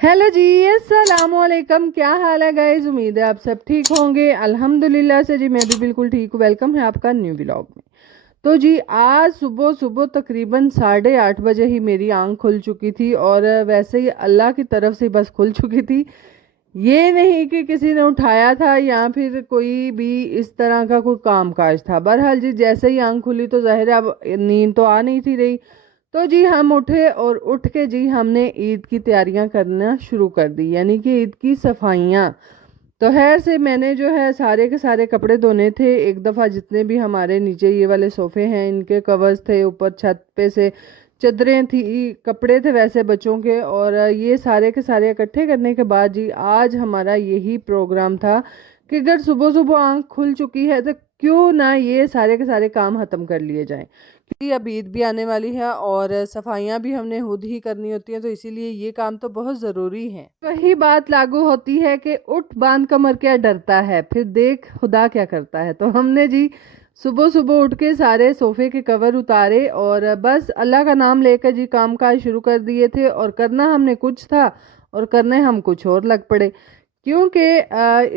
Hello जी, अस्सलाम वालेकुम। क्या हाल है गाइज? उम्मीद है आप सब ठीक होंगे। अल्हम्दुलिल्लाह से जी मैं भी बिल्कुल ठीक हूँ। वेलकम है आपका न्यू व्लॉग में। तो जी आज सुबह सुबह तकरीबन 8:30 बजे ही मेरी आंख खुल चुकी थी, और वैसे ही अल्लाह की तरफ से बस खुल चुकी थी। ये नहीं कि किसी ने उठाया था या फिर कोई भी इस तरह का कोई काम काज था। बहरहाल जी जैसे ही आंख खुली तो जाहिर है अब नींद तो आ नहीं थी रही। तो जी हम उठे और उठ के जी हमने ईद की तैयारियां करना शुरू कर दी, यानी कि ईद की सफाइयां। तो खैर से मैंने जो है सारे के सारे कपड़े धोने थे एक दफ़ा। जितने भी हमारे नीचे ये वाले सोफ़े हैं इनके कवर्स थे, ऊपर छत पे से चादरें थी, कपड़े थे वैसे बच्चों के, और ये सारे के सारे इकट्ठे करने के बाद जी आज हमारा यही प्रोग्राम था कि अगर सुबह सुबह आंख खुल चुकी है तो क्यों ना ये सारे के सारे काम ख़त्म कर लिए जाएं। क्योंकि अब ईद भी आने वाली है और सफाइयाँ भी हमने खुद ही करनी होती हैं, तो इसीलिए ये काम तो बहुत ज़रूरी है। वही बात लागू होती है कि उठ बांध कमर क्या डरता है, फिर देख खुदा क्या करता है। तो हमने जी सुबह सुबह उठ के सारे सोफे के कवर उतारे और बस अल्लाह का नाम लेकर जी काम काज शुरू कर दिए थे। और करना हमने कुछ था और करने हम कुछ और लग पड़े। क्योंकि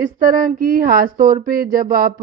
इस तरह की खास तौर पे जब आप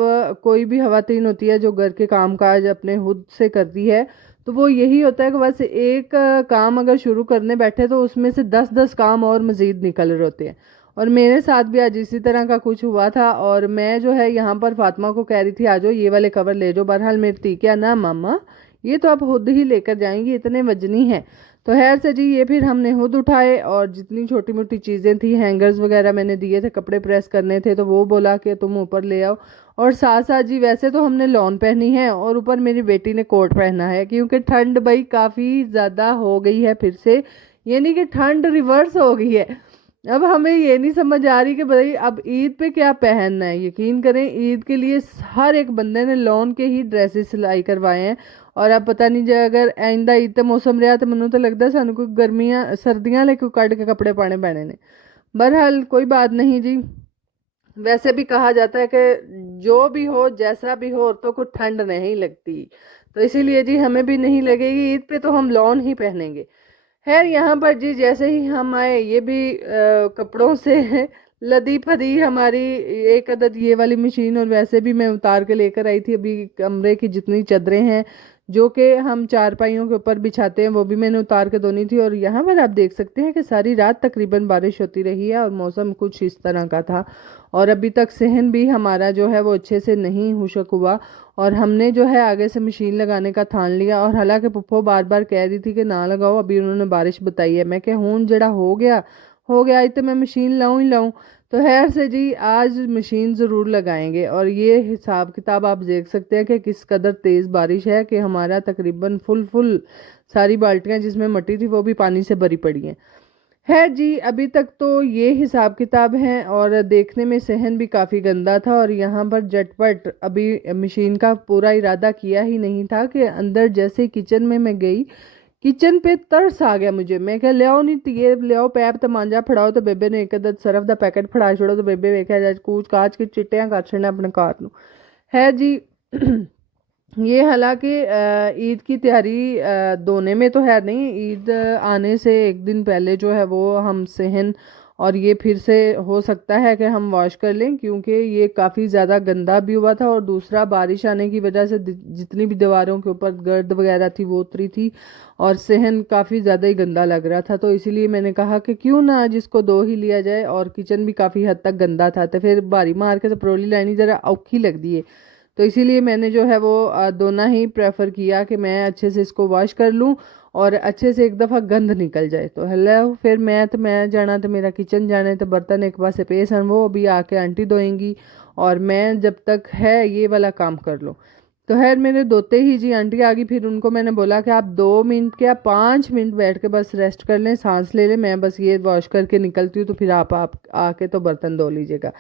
कोई भी खवातीन होती है जो घर के काम काज अपने खुद से करती है, तो वो यही होता है कि बस एक काम अगर शुरू करने बैठे तो उसमें से 10-10 काम और मज़ीद निकल रहे होते हैं। और मेरे साथ भी आज इसी तरह का कुछ हुआ था, और मैं जो है यहाँ पर फातिमा को कह रही थी आ जाओ ये वाले कवर ले जाओ। बहरहाल मेरी थी क्या ना मामा, ये तो आप खुद ही लेकर जाएंगी, इतने वजनी हैं। तो खैर से जी ये फिर हमने खुद उठाए, और जितनी छोटी मोटी चीज़ें थी, हैंगर्स वगैरह मैंने दिए थे, कपड़े प्रेस करने थे तो वो बोला कि तुम ऊपर ले आओ। और साथ साथ जी वैसे तो हमने लॉन पहनी है और ऊपर मेरी बेटी ने कोट पहना है, क्योंकि ठंड भाई काफ़ी ज़्यादा हो गई है फिर से, यानी कि ठंड रिवर्स हो गई है। अब हमें ये नहीं समझ आ रही कि भाई अब ईद पे क्या पहनना है। यकीन करें ईद के लिए हर एक बंदे ने लॉन के ही ड्रेसेस सिलाई करवाए हैं। और अब पता नहीं जो अगर आइंदा ईद का मौसम रहा तो मैनू तो लगता है सानू कोई गर्मियां सर्दियां लेके कट के कपड़े पाने पैने ने। बहरहाल कोई बात नहीं जी। वैसे भी कहा जाता है कि जो भी हो जैसा भी हो औरतों को ठंड नहीं लगती, तो इसीलिए जी हमें भी नहीं लगेगी ईद पे, तो हम लॉन ही पहनेंगे। खैर यहाँ पर जी जैसे ही हम आए ये भी कपड़ों से लदी फदी हमारी एक अदद ये वाली मशीन, और वैसे भी मैं उतार के लेकर आई थी अभी कमरे की जितनी चादरें हैं जो कि हम चारपाइयों के ऊपर बिछाते हैं वो भी मैंने उतार के धोनी थी। और यहाँ पर आप देख सकते हैं कि सारी रात तकरीबन बारिश होती रही है और मौसम कुछ इस तरह का था। और अभी तक सहन भी हमारा जो है वो अच्छे से नहीं हुशक हुआ, और हमने जो है आगे से मशीन लगाने का ठान लिया। और हालांकि पुप्पो बार बार कह रही थी कि ना लगाओ, अभी उन्होंने बारिश बताई है। मैं क्या हूँ जड़ा हो गया तो मैं मशीन लाऊं ही लाऊं। तो खैर से जी आज मशीन ज़रूर लगाएंगे। और ये हिसाब किताब आप देख सकते हैं कि किस कदर तेज़ बारिश है कि हमारा तकरीबन फुल फुल सारी बाल्टियाँ जिसमें मट्टी थी वो भी पानी से भरी पड़ी हैं। है जी अभी तक तो ये हिसाब किताब हैं। और देखने में सहन भी काफ़ी गंदा था, और यहाँ पर झटपट अभी मशीन का पूरा इरादा किया ही नहीं था कि अंदर जैसे किचन में मैं गई, किचन पे तरस आ गया मुझे। मैं क्या ले आओ नहीं तो ये ले आओ पैप तो मांजा फड़ाओ, तो बेबे ने एक अदद सरफ का पैकेट फड़ा छोड़ो, तो बेबे वेख्या जाए कूच काच के चिट्टियां कर छड़ने अपने घर नू। है जी ये हालांकि ईद की तैयारी धोने में तो है नहीं, ईद आने से एक दिन पहले जो है वो हम सहन और ये फिर से हो सकता है कि हम वॉश कर लें, क्योंकि ये काफ़ी ज़्यादा गंदा भी हुआ था। और दूसरा बारिश आने की वजह से जितनी भी दीवारों के ऊपर गर्द वगैरह थी वो उतरी थी, और सहन काफ़ी ज़्यादा ही गंदा लग रहा था। तो इसीलिए मैंने कहा कि क्यों ना आज इसको धो ही लिया जाए। और किचन भी काफ़ी हद तक गंदा था, तो फिर बारी मार के तो परोली लानी ज़रा औखी लगती है। तो इसीलिए मैंने जो है वो दोनों ही प्रेफर किया कि मैं अच्छे से इसको वॉश कर लूँ और अच्छे से एक दफ़ा गंद निकल जाए। तो हेलो फिर मैं जाना तो मेरा किचन जाने तो बर्तन एक पास पे सन, वो अभी आके आंटी धोएंगी और मैं जब तक है ये वाला काम कर लूँ। तो खैर मेरे धोते ही जी आंटी आ गई। फिर उनको मैंने बोला कि आप 2 मिनट क्या 5 मिनट बैठ के बस रेस्ट कर लें, सांस ले लें, मैं बस ये वॉश करके निकलती हूँ, तो फिर आप आके तो बर्तन धो लीजिएगा।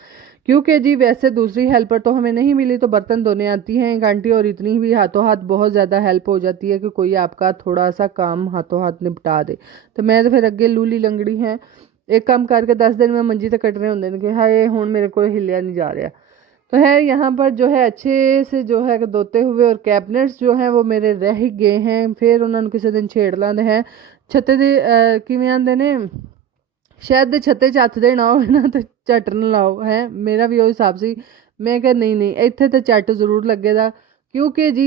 क्योंकि जी वैसे दूसरी हेल्पर तो हमें नहीं मिली, तो बर्तन धोने आती हैं एक आंटी, और इतनी भी हाथों हाथ बहुत ज़्यादा हेल्प हो जाती है कि कोई आपका थोड़ा सा काम हाथों हाथ निपटा दे। तो मैं तो फिर अगे लूली लंगड़ी हैं, एक काम करके 10 दिन में मंजी तक कटने होंगे कि हाय हूँ मेरे को हिलिया नहीं जा रहा। तो है यहाँ पर जो है अच्छे से जो है धोते हुए, और कैबिनेट्स जो हैं वो मेरे रह ही गए हैं, फिर उन्होंने किसी दिन छेड़ लाते हैं छत्ते दे किवें आंदे ने शायद छत्ते ਚੱਤ ਦੇ ਨਾ ਹੋਵੇ ਨਾ ਤੇ ਝੱਟ ਨਾ ਲਾਓ है मेरा भी वो हिसाब से मैं कहा नहीं नहीं इत्थे तो झट ज़रूर लगेगा क्योंकि जी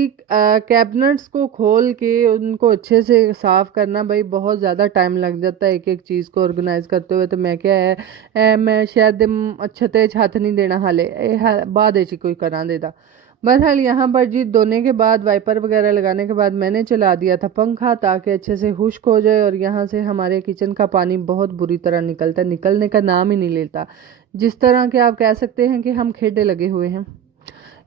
कैबिनेट्स को खोल के उनको अच्छे से साफ़ करना भाई बहुत ज़्यादा टाइम लग जाता है एक एक चीज़ को ऑर्गेनाइज करते हुए तो मैं क्या है मैं शायद छत्ते छत नहीं देना हाले बाद कोई करा देता। बहरहाल यहाँ पर जी धोने के बाद वाइपर वगैरह लगाने के बाद मैंने चला दिया था पंखा ताकि अच्छे से खुश्क हो जाए और यहाँ से हमारे किचन का पानी बहुत बुरी तरह निकलता है, निकलने का नाम ही नहीं लेता। जिस तरह के आप कह सकते हैं कि हम खेडे लगे हुए हैं,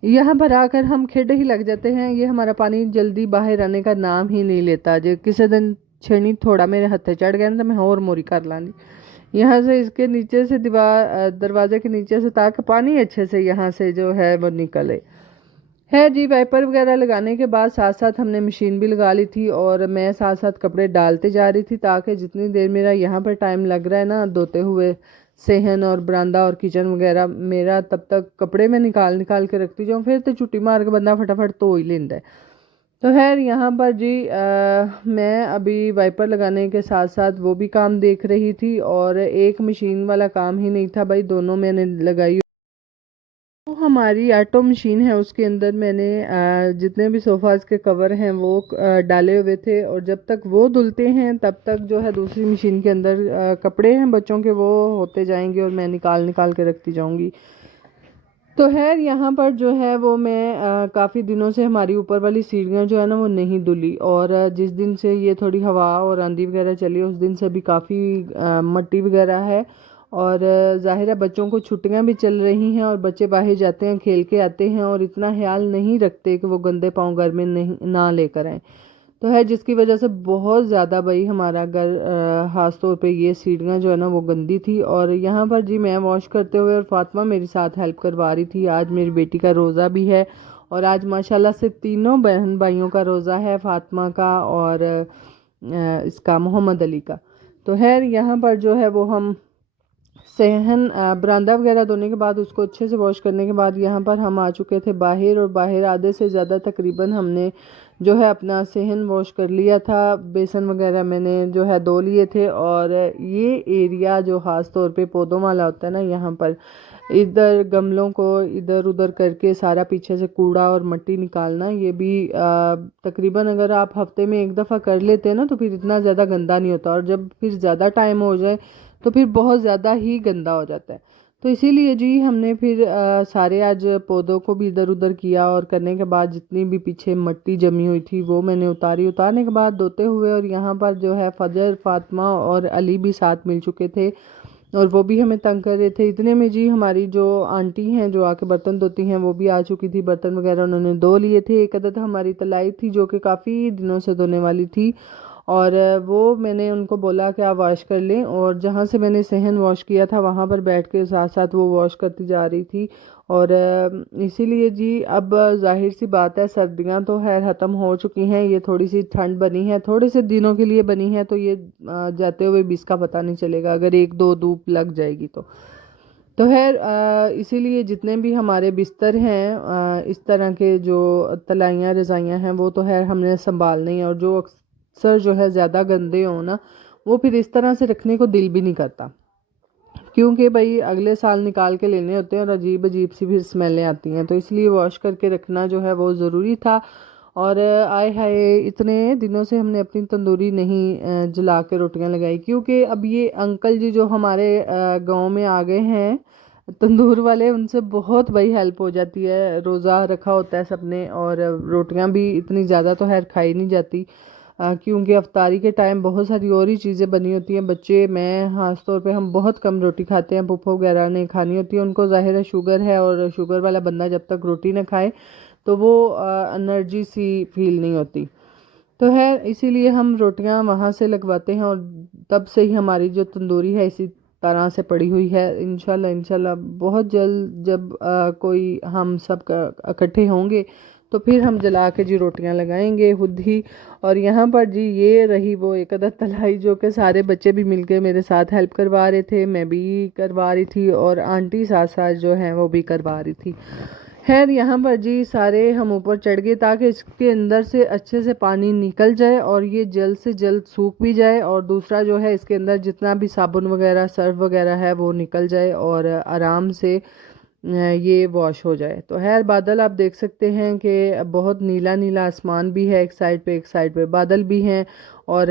यहाँ पर आकर हम खेडे ही लग जाते हैं। ये हमारा पानी जल्दी बाहर आने का नाम ही नहीं लेता। जो किसी दिन छेनी थोड़ा मेरे हथे चढ़ गया ना तो मैं और मोरी कर लानी यहाँ से इसके नीचे से दीवार दरवाजे के नीचे से ताकि पानी अच्छे से यहाँ से जो है वो निकले। है जी वाइपर वगैरह लगाने के बाद साथ साथ हमने मशीन भी लगा ली थी और मैं साथ साथ कपड़े डालते जा रही थी ताकि जितनी देर मेरा यहाँ पर टाइम लग रहा है ना धोते हुए सेहन और बरामदा और किचन वगैरह मेरा तब तक कपड़े में निकाल निकाल के रखती जाऊँ, फिर तो छुट्टी मार के बंदा फटाफट धो ही लेंदा है। तो खैर यहाँ पर जी मैं अभी वाइपर लगाने के साथ साथ वो भी काम देख रही थी और एक मशीन वाला काम ही नहीं था भाई, दोनों मैंने लगाई। तो हमारी ऑटो मशीन है उसके अंदर मैंने जितने भी सोफ़ाज़ के कवर हैं वो डाले हुए थे और जब तक वो धुलते हैं तब तक जो है दूसरी मशीन के अंदर कपड़े हैं बच्चों के वो होते जाएंगे और मैं निकाल निकाल के रखती जाऊंगी। तो खैर यहाँ पर जो है वो मैं काफ़ी दिनों से हमारी ऊपर वाली सीढ़ियाँ जो है ना वो नहीं धुली और जिस दिन से ये थोड़ी हवा और आंधी वगैरह चली उस दिन से भी काफ़ी मट्टी वगैरह है और ज़ाहिर है बच्चों को छुट्टियाँ भी चल रही हैं और बच्चे बाहर जाते हैं खेल के आते हैं और इतना ख्याल नहीं रखते कि वो गंदे पाँव घर में नहीं ना लेकर आएँ। तो है जिसकी वजह से बहुत ज़्यादा भाई हमारा घर ख़ास तौर पे ये सीढ़ियाँ जो है ना वो गंदी थी और यहाँ पर जी मैं वॉश करते हुए और फातिमा मेरे साथ हेल्प करवा रही थी। आज मेरी बेटी का रोज़ा भी है और आज माशाल्लाह से तीनों बहन भाइयों का रोज़ा है, फातिमा का और इसका मोहम्मद अली का। तो खैर यहाँ पर जो है वो हम सेहन बरामदा वगैरह धोने के बाद उसको अच्छे से वॉश करने के बाद यहाँ पर हम आ चुके थे बाहर और बाहर आधे से ज़्यादा तकरीबन हमने जो है अपना सेहन वॉश कर लिया था। बेसन वगैरह मैंने जो है धो लिए थे और ये एरिया जो ख़ास तौर पे पौधों वाला होता है ना, यहाँ पर इधर गमलों को इधर उधर करके सारा पीछे से कूड़ा और मिट्टी निकालना, ये भी तकरीबन अगर आप हफ्ते में एक दफ़ा कर लेते हैं ना तो फिर इतना ज़्यादा गंदा नहीं होता और जब फिर ज़्यादा टाइम हो जाए तो फिर बहुत ज़्यादा ही गंदा हो जाता है। तो इसीलिए जी हमने फिर सारे आज पौधों को भी इधर उधर किया और करने के बाद जितनी भी पीछे मिट्टी जमी हुई थी वो मैंने उतारी। उतारने के बाद धोते हुए और यहाँ पर जो है फजर फातिमा और अली भी साथ मिल चुके थे और वो भी हमें तंग कर रहे थे। इतने में जी हमारी जो आंटी हैं जो आके बर्तन धोती हैं वो भी आ चुकी थी, बर्तन वगैरह उन्होंने धो लिए थे। एक अदद हमारी तलाई थी जो कि काफ़ी दिनों से धोने वाली थी और वो मैंने उनको बोला कि आप वॉश कर लें और जहाँ से मैंने सहन वॉश किया था वहाँ पर बैठ के साथ साथ वो वॉश करती जा रही थी। और इसीलिए जी अब जाहिर सी बात है सर्दियाँ तो खैर ख़त्म हो चुकी हैं, ये थोड़ी सी ठंड बनी है, थोड़े से दिनों के लिए बनी है तो ये जाते हुए भी इसका पता नहीं चलेगा अगर एक दो धूप लग जाएगी तो खैर इसीलिए जितने भी हमारे बिस्तर हैं इस तरह के जो तलाइयाँ रज़ाइयाँ हैं वो तो खैर हमने संभालनी है और जो अक्सर जो है ज़्यादा गंदे हो ना वो फिर इस तरह से रखने को दिल भी नहीं करता क्योंकि भाई अगले साल निकाल के लेने होते हैं और अजीब अजीब सी फिर स्मेलें आती हैं, तो इसलिए वॉश करके रखना जो है वो ज़रूरी था। और आए हाय इतने दिनों से हमने अपनी तंदूरी नहीं जला के रोटियां लगाई क्योंकि अब ये अंकल जी जो हमारे गांव में आ गए हैं तंदूर वाले, उनसे बहुत भाई हेल्प हो जाती है। रोज़ा रखा होता है सबने और रोटियां भी इतनी ज़्यादा तो खैर खाई नहीं जाती क्योंकि अफ्तारी के टाइम बहुत सारी और ही चीज़ें बनी होती हैं। बच्चे मैं ख़ास तौर पे हम बहुत कम रोटी खाते हैं, पुप्पो वगैरह नहीं खानी होती है, उनको ज़ाहिर है शुगर है और शुगर वाला बंदा जब तक रोटी ना खाए तो वो एनर्जी सी फील नहीं होती। तो है इसीलिए हम रोटियां वहाँ से लगवाते हैं और तब से ही हमारी जो तंदूरी है इसी तरह से पड़ी हुई है। इंशाल्लाह इंशाल्लाह बहुत जल्द जब कोई हम सब इकट्ठे होंगे तो फिर हम जला के जी रोटियां लगाएंगे खुद ही। और यहाँ पर जी ये रही वो एक अदद तलाई जो कि सारे बच्चे भी मिलके मेरे साथ हेल्प करवा रहे थे, मैं भी करवा रही थी और आंटी साथ साथ जो हैं वो भी करवा रही थी। खैर यहाँ पर जी सारे हम ऊपर चढ़ गए ताकि इसके अंदर से अच्छे से पानी निकल जाए और ये जल्द से जल्द सूख भी जाए, और दूसरा जो है इसके अंदर जितना भी साबुन वगैरह सर्फ वगैरह है वो निकल जाए और आराम से ये वॉश हो जाए। तो खैर बादल आप देख सकते हैं कि बहुत नीला नीला आसमान भी है, एक साइड पे बादल भी हैं, और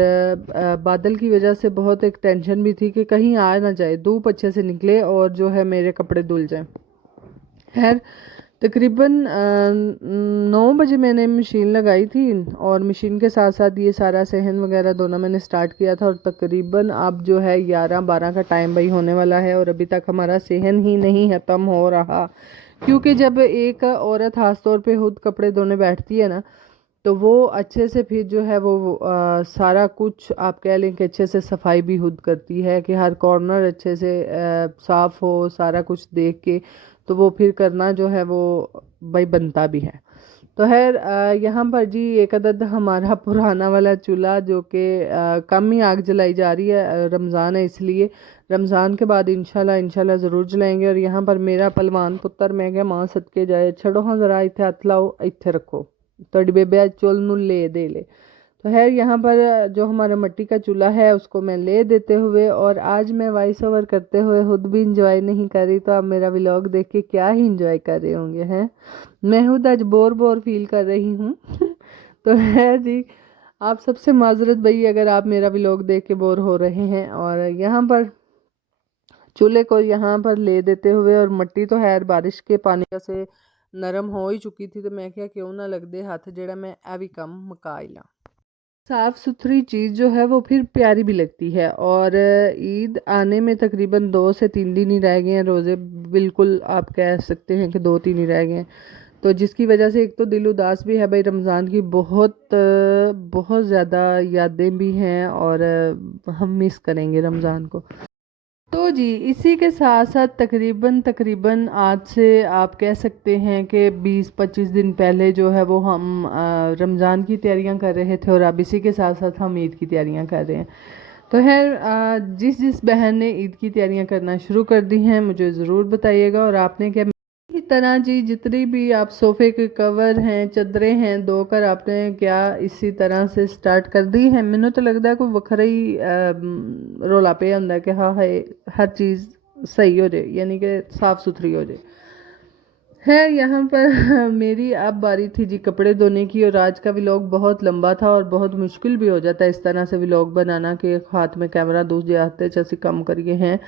बादल की वजह से बहुत एक टेंशन भी थी कि कहीं आ ना जाए, धूप अच्छे से निकले और जो है मेरे कपड़े धुल जाएं। खैर तकरीबन 9 बजे मैंने मशीन लगाई थी, और मशीन के साथ साथ ये सारा सहन वगैरह दोनों मैंने स्टार्ट किया था, और तकरीबन अब जो है 11-12 का टाइम भाई होने वाला है और अभी तक हमारा सहन ही नहीं ख़त्म हो रहा। क्योंकि जब एक औरत ख़ास तौर पे खुद कपड़े धोने बैठती है ना, तो वो अच्छे से फिर जो है वो सारा कुछ आप कह लें कि अच्छे से सफाई भी खुद करती है कि हर कॉर्नर अच्छे से साफ़ हो, सारा कुछ देख के तो वो फिर करना जो है वो भाई बनता भी है। तो खैर यहाँ पर जी एक अदद हमारा पुराना वाला चूल्हा जो कि कम ही आग जलाई जा रही है, रमज़ान है इसलिए, रमज़ान के बाद इंशाल्लाह इंशाल्लाह ज़रूर जलाएंगे। और यहाँ पर मेरा पलवान पुत्र, मैं क्या माँ सदके जाए, छड़ो हाँ ज़रा इत्थे हथ लाओ, इत्थे रखो तोड़ी बेबे आज चुल नू ले दे ले। तो है यहाँ पर जो हमारा मिट्टी का चूल्हा है उसको मैं ले देते हुए, और आज मैं वॉइस ओवर करते हुए खुद भी इंजॉय नहीं कर रही, तो आप मेरा व्लॉग देख के क्या ही इंजॉय कर रहे होंगे हैं। मैं खुद आज बोर बोर फील कर रही हूँ तो है जी, आप सबसे माजरत भाई अगर आप मेरा व्लॉग देख के बोर हो रहे हैं। और यहाँ पर चूल्हे को यहाँ पर ले देते हुए, और मिट्टी तो खैर बारिश के पानी से नरम हो ही चुकी थी, तो मैं क्या क्यों ना लग दे हाथ जेड़ा मैं ए भी कम मुका ही ला। साफ़ सुथरी चीज़ जो है वो फिर प्यारी भी लगती है। और ईद आने में तकरीबन 2 से 3 दिन ही रह गए हैं, रोज़े बिल्कुल आप कह सकते हैं कि 2-3 ही रह गए हैं। तो जिसकी वजह से एक तो दिल उदास भी है भाई, रमज़ान की बहुत ज़्यादा यादें भी हैं, और हम मिस करेंगे रमज़ान को। तो जी इसी के साथ साथ तकरीबन तकरीबन आज से आप कह सकते हैं कि 20-25 दिन पहले जो है वो हम रमज़ान की तैयारियां कर रहे थे, और अब इसी के साथ साथ हम ईद की तैयारियां कर रहे हैं। तो खैर जिस जिस बहन ने ईद की तैयारियां करना शुरू कर दी हैं मुझे ज़रूर बताइएगा। और आपने क्या इसी तरह जी जितनी भी आप सोफ़े के कवर हैं, चादरें हैं, धोकर आपने क्या इसी तरह से स्टार्ट कर दी है? मैंने तो लगता है कोई वखरा ही रौला पे होंदा कि हाँ है हर चीज़ सही हो जाए, यानी कि साफ़ सुथरी हो जाए। है यहाँ पर मेरी अब बारी थी जी कपड़े धोने की, और आज का व्लॉग बहुत लंबा था और बहुत मुश्किल भी हो जाता है इस तरह से व्लॉग बनाना कि हाथ में कैमरा दूसरे हाथ से ਅਸੀਂ ਕੰਮ करिए हैं।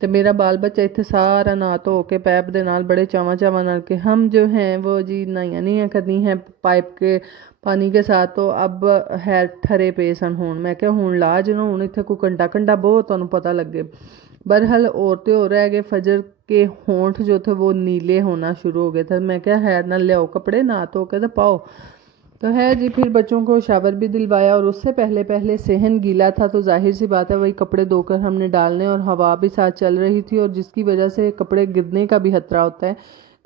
तो मेरा बाल बच्चा इतने सारा नहा धो के पैप दे नाल बड़े चावा चावा नाल के हम जो हैं वो जी नहाइया नहीं करनी है पाइप के पानी के साथ। तो अब है ठरे पे सन हूँ, मैं क्या हूँ ला जनो हूँ इतने कोई घंटा घंटा बहुत तुहानू पता लगे। बहरहाल और तो हो रह गए, फजर के होंठ जो थे वो नीले होना शुरू हो गए थे। मैं क्या है ना ले कपड़े ना धो के तो पाओ। तो है जी फिर बच्चों को शावर भी दिलवाया, और उससे पहले पहले सहन गीला था तो जाहिर सी बात है वही कपड़े धोकर हमने डालने, और हवा भी साथ चल रही थी, और जिसकी वजह से कपड़े गिरने का भी खतरा होता है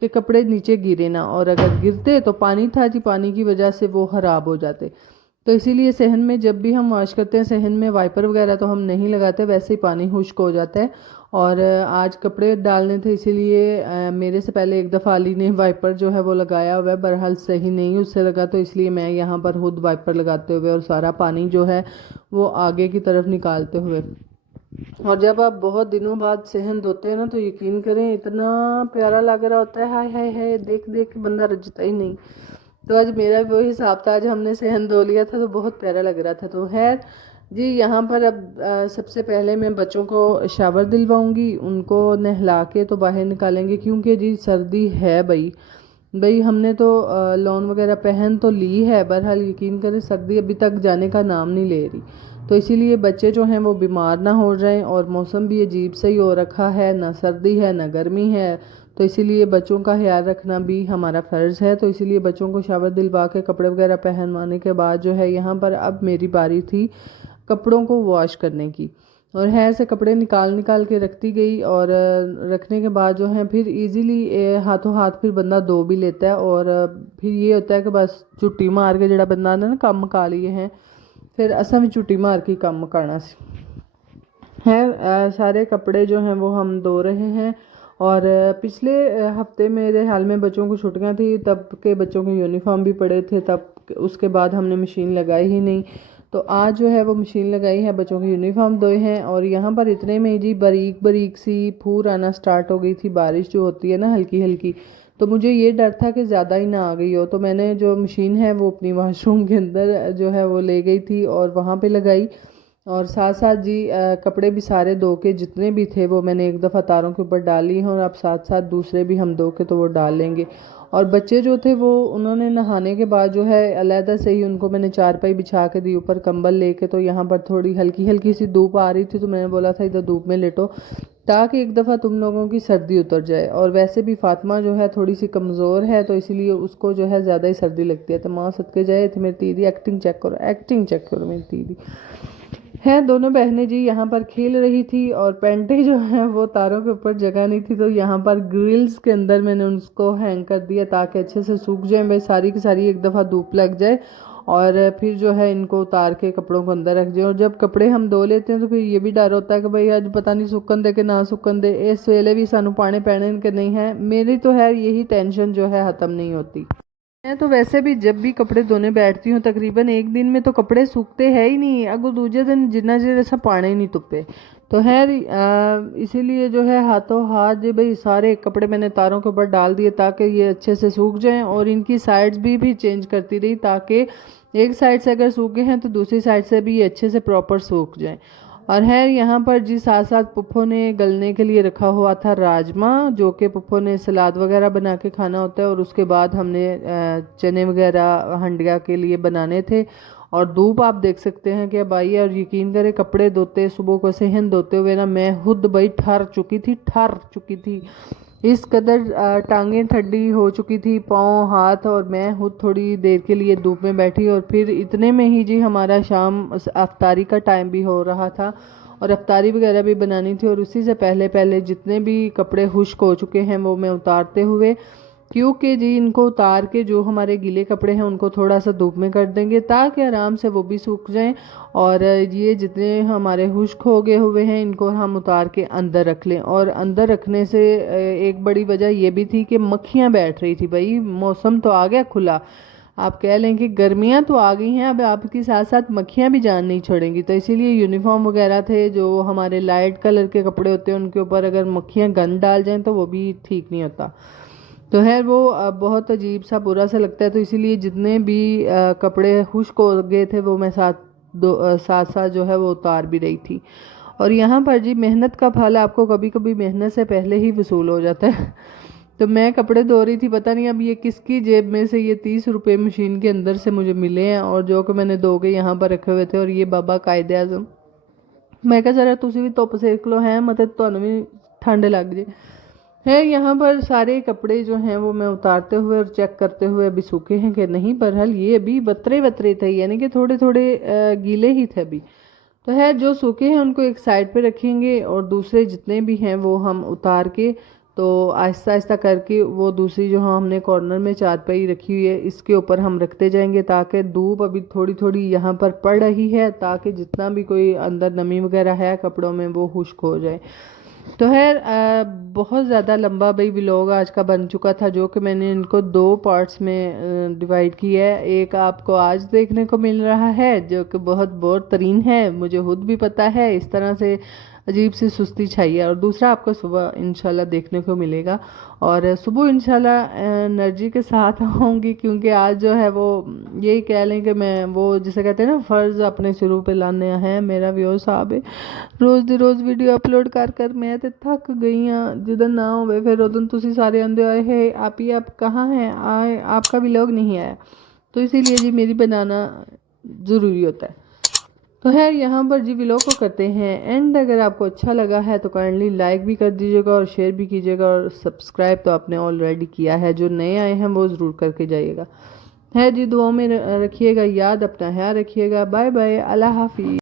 कि कपड़े नीचे गिरे ना, और अगर गिरते तो पानी था जी, पानी की वजह से वो ख़राब हो जाते। तो इसीलिए सहन में जब भी हम वॉश करते हैं सहन में वाइपर वगैरह तो हम नहीं लगाते, वैसे ही पानी खुश्क हो जाता है। और आज कपड़े डालने थे इसीलिए मेरे से पहले एक दफ़ा अली ने वाइपर जो है वो लगाया हुआ है, बहरहाल सही नहीं उससे लगा, तो इसलिए मैं यहाँ पर खुद वाइपर लगाते हुए और सारा पानी जो है वो आगे की तरफ निकालते हुए। और जब आप बहुत दिनों बाद सहन धोते हैं ना तो यकीन करें इतना प्यारा लग रहा होता है, हाय हाय हाय देख देख के बंदा रजता ही नहीं। तो आज मेरा भी वही हिसाब था, आज हमने सहन धो लिया था तो बहुत प्यारा लग रहा था। तो खैर जी यहाँ पर अब सबसे पहले मैं बच्चों को शावर दिलवाऊंगी, उनको नहला के तो बाहर निकालेंगे क्योंकि जी सर्दी है भाई। भाई हमने तो लॉन वगैरह पहन तो ली है, बहरहाल यकीन करें सर्दी अभी तक जाने का नाम नहीं ले रही। तो इसीलिए बच्चे जो हैं वो बीमार ना हो जाएं, और मौसम भी अजीब सा ही हो रखा है, ना सर्दी है ना गर्मी है। तो इसीलिए बच्चों का ख्याल रखना भी हमारा फ़र्ज़ है। तो इसीलिए बच्चों को शावर दिलवा के कपड़े वगैरह पहनवाने के बाद जो है यहाँ पर अब मेरी बारी थी कपड़ों को वॉश करने की। और है से कपड़े निकाल निकाल के रखती गई, और रखने के बाद जो है फिर इजीली हाथों हाथ फिर बंदा धो भी लेता है। और फिर ये होता है कि बस छुट्टी मार के जड़ा बंदा ने ना काम मुका लिए हैं, फिर असा भी छुट्टी मार के काम मुकाना सी है। सारे कपड़े जो हैं वो हम धो रहे हैं, और पिछले हफ्ते मेरे हाल में बच्चों को छुट्टियां थी, तब के बच्चों के यूनिफॉर्म भी पड़े थे, तब उसके बाद हमने मशीन लगाई ही नहीं। तो आज जो है वो मशीन लगाई है, बच्चों के यूनिफॉर्म धोए हैं। और यहाँ पर इतने में जी बारीक बारीक सी फूर आना स्टार्ट हो गई थी, बारिश जो होती है ना हल्की हल्की। तो मुझे ये डर था कि ज़्यादा ही ना आ गई हो, तो मैंने जो मशीन है वो अपनी वॉशरूम के अंदर जो है वो ले गई थी और वहाँ पे लगाई। और साथ साथ जी कपड़े भी सारे धो के जितने भी थे वो मैंने एक दफ़ा तारों के ऊपर डाल लिए हैं, और अब साथ साथ दूसरे भी हम धो के तो वो डाल लेंगे। और बच्चे जो थे वो उन्होंने नहाने के बाद जो है अलहदा से ही उनको मैंने चारपाई बिछा के दी ऊपर कंबल लेके। तो यहाँ पर थोड़ी हल्की हल्की सी धूप आ रही थी, तो मैंने बोला था इधर धूप में लेटो ताकि एक दफ़ा तुम लोगों की सर्दी उतर जाए। और वैसे भी फातिमा जो है थोड़ी सी कमज़ोर है, तो इसीलिए उसको जो है ज़्यादा ही सर्दी लगती है। तो माँ सदके जाए थे मेरी दीदी, एक्टिंग चेक करो, एक्टिंग चेक करो मेरी दीदी है। दोनों बहनें जी यहाँ पर खेल रही थी, और पेंटे जो हैं वो तारों के ऊपर जगह नहीं थी, तो यहाँ पर ग्रिल्स के अंदर मैंने उसको हैंग कर दिया ताकि अच्छे से सूख जाए, भाई सारी की सारी एक दफ़ा धूप लग जाए, और फिर जो है इनको उतार के कपड़ों को अंदर रख जाए। और जब कपड़े हम धो लेते हैं तो फिर ये भी डर होता है कि भाई आज पता नहीं सुकन दे कि ना सुकन दे, इस वेले भी सानू पाने पैने के नहीं है। मेरी तो है यही टेंशन जो है ख़त्म नहीं होती। मैं तो वैसे भी जब भी कपड़े धोने बैठती हूँ तकरीबन एक दिन में तो कपड़े सूखते हैं ही नहीं, अगो दूजे दिन जिन्ना चिर ऐसा पानी नहीं तुप्पे। तो है इसीलिए जो है हाथों हाथ जो भाई सारे कपड़े मैंने तारों के ऊपर डाल दिए ताकि ये अच्छे से सूख जाएं, और इनकी साइड्स भी चेंज करती रही ताकि एक साइड से अगर सूखे हैं तो दूसरी साइड से भी ये अच्छे से प्रॉपर सूख जाएं। और है यहाँ पर जी साथ साथ पुप्पो ने गलने के लिए रखा हुआ था राजमा, जो कि पुप्पो ने सलाद वगैरह बना के खाना होता है, और उसके बाद हमने चने वगैरह हंडिया के लिए बनाने थे। और धूप आप देख सकते हैं कि अब आई है, और यकीन करें कपड़े धोते सुबह को सेहन धोते हुए ना मैं खुद भाई ठर चुकी थी। इस कदर टांगें ठंडी हो चुकी थी, पाँव हाथ, और मैं खुद थोड़ी देर के लिए धूप में बैठी। और फिर इतने में ही जी हमारा शाम अफ्तारी का टाइम भी हो रहा था, और अफ्तारी वगैरह भी बनानी थी। और उसी से पहले पहले जितने भी कपड़े खुश्क हो चुके हैं वो मैं उतारते हुए, क्योंकि जी इनको उतार के जो हमारे गीले कपड़े हैं उनको थोड़ा सा धूप में कर देंगे ताकि आराम से वो भी सूख जाएं। और ये जितने हमारे खुश्क हो गए हुए हैं इनको हम उतार के अंदर रख लें। और अंदर रखने से एक बड़ी वजह ये भी थी कि मक्खियाँ बैठ रही थी, भाई मौसम तो आ गया खुला, आप कह लें कि गर्मियाँ तो आ गई हैं, अब आपके साथ साथ मक्खियाँ भी जान नहीं छोड़ेंगी। तो इसीलिए यूनिफॉर्म वगैरह थे जो हमारे लाइट कलर के कपड़े होते हैं उनके ऊपर अगर मक्खियाँ गंद डाल जाएं तो वो भी ठीक नहीं होता। तो है वो बहुत अजीब सा बुरा सा लगता है। तो इसीलिए जितने भी कपड़े खुश्क हो गए थे वो मैं साथ साथ जो है वो उतार भी रही थी। और यहाँ पर जी मेहनत का फल आपको कभी कभी मेहनत से पहले ही वसूल हो जाता है। तो मैं कपड़े धो रही थी, पता नहीं अब ये किसकी जेब में से ये 30 रुपये मशीन के अंदर से मुझे मिले हैं, और जो कि मैंने धो के यहाँ पर रखे हुए थे। और ये बाबा कायदे आजम, मैं कहा जरा तुसी भी धुप सेक लो है, मतलब तुहानू भी ठंड लग जाए। है यहाँ पर सारे कपड़े जो हैं वो मैं उतारते हुए और चेक करते हुए अभी सूखे हैं कि नहीं। बहरहाल ये अभी वतरे वतरे थे, यानी कि थोड़े थोड़े गीले ही थे अभी। तो है जो सूखे हैं उनको एक साइड पे रखेंगे, और दूसरे जितने भी हैं वो हम उतार के तो आहिस्ता आहिस्ता करके वो दूसरी जो हमने कॉर्नर में चारपाई रखी हुई है इसके ऊपर हम रखते जाएंगे, ताकि धूप अभी थोड़ी थोड़ी यहाँ पर पड़ रही है ताकि जितना भी कोई अंदर नमी वगैरह है कपड़ों में वो खुश्क हो जाए। तो है बहुत ज़्यादा लंबा भाई व्लॉग आज का बन चुका था, जो कि मैंने इनको 2 पार्ट्स में डिवाइड किया है। एक आपको आज देखने को मिल रहा है जो कि बहुत बोर तरीन है, मुझे खुद भी पता है, इस तरह से अजीब सी सुस्ती छाई है। और दूसरा आपको सुबह इंशाल्लाह देखने को मिलेगा, और सुबह इंशाल्लाह एनर्जी के साथ आऊँगी, क्योंकि आज जो है वो यही कह लें कि मैं वो जिसे कहते हैं ना फ़र्ज़ अपने शुरू पे लाने हैं। मेरा व्यूअर साहब है रोज़ दी रोज़ वीडियो अपलोड कर कर मैं तो थक गई हाँ, जिदन ना होवे फिर उदन तुसी सारे आंदे आए है आप ही आप कहाँ हैं, आए आपका भी लोग नहीं आया। तो इसीलिए जी मेरी बनाना ज़रूरी होता है। तो है यहाँ पर जी व्लॉग को करते हैं एंड। अगर आपको अच्छा लगा है तो काइंडली लाइक भी कर दीजिएगा और शेयर भी कीजिएगा, और सब्सक्राइब तो आपने ऑलरेडी किया है, जो नए आए हैं वो ज़रूर करके जाइएगा। है जी दुआओं में रखिएगा याद, अपना ख्याल रखिएगा। बाय बाय, अल्लाह हाफिज़।